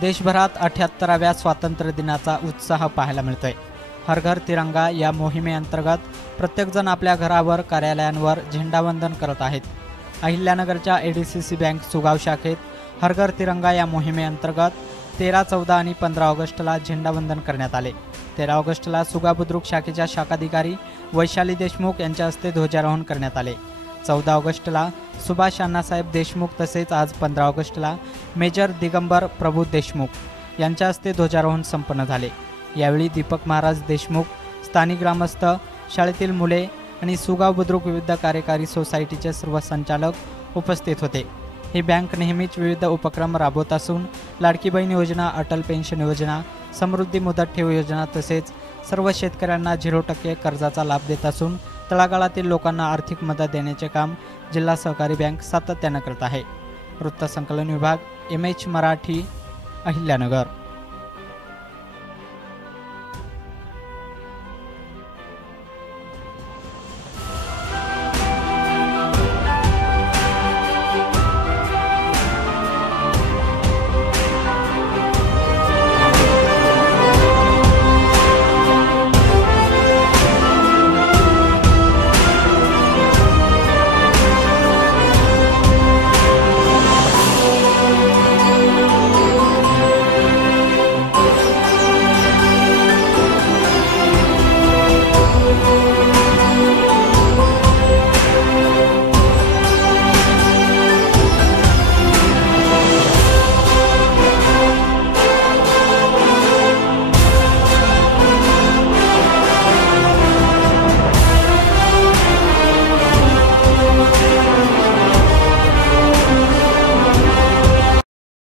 देशभरात 78व्या स्वातंत्र्य दिनाचा उत्साह पाहायला मिळतोय। हर घर तिरंगा या मोहिमेअंतर्गत प्रत्येकजण आपल्या घरावर, कार्यालयांवर झेंडावंदन करत आहेत। अहिल्यानगरच्या एडीसीसी बँक सुगाव शाखेत हर घर तिरंगा या मोहिमेअंतर्गत 13, 14 आणि 15 ऑगस्टला झेंडावंदन करण्यात आले। 13 ऑगस्टला सुगाव बुद्रुक शाखेच्या शाखाधिकारी वैशाली देशमुख यांच्या हस्ते ध्वजारोहण करण्यात आले। 14 ऑगस्टला सुभाष अण्णासाहेब देशमुख तसेच आज 15 ऑगस्टला मेजर दिगंबर प्रभू देशमुख यांच्या हस्ते ध्वजारोहण संपन्न झाले। यावेळी दीपक महाराज देशमुख, स्थानिक ग्रामस्थ, शाळेतील मुले आणि सुगाव बुद्रुक विविध कार्यकारी सोसायटीचे सर्व संचालक उपस्थित होते। ही बँक नेहमीच विविध उपक्रम राबवत असून लाडकी बहीण योजना, अटल पेन्शन योजना, समृद्धी मुदत ठेव योजना तसेच सर्व शेतकऱ्यांना 0% कर्जाचा लाभ देत असून तळागाळातील लोकांना आर्थिक मदत देण्याचे काम जिल्हा सहकारी बँक सातत्याने करत आहे। वृत्तसंकलन विभाग, MH मराठी, अहिल्यानगर।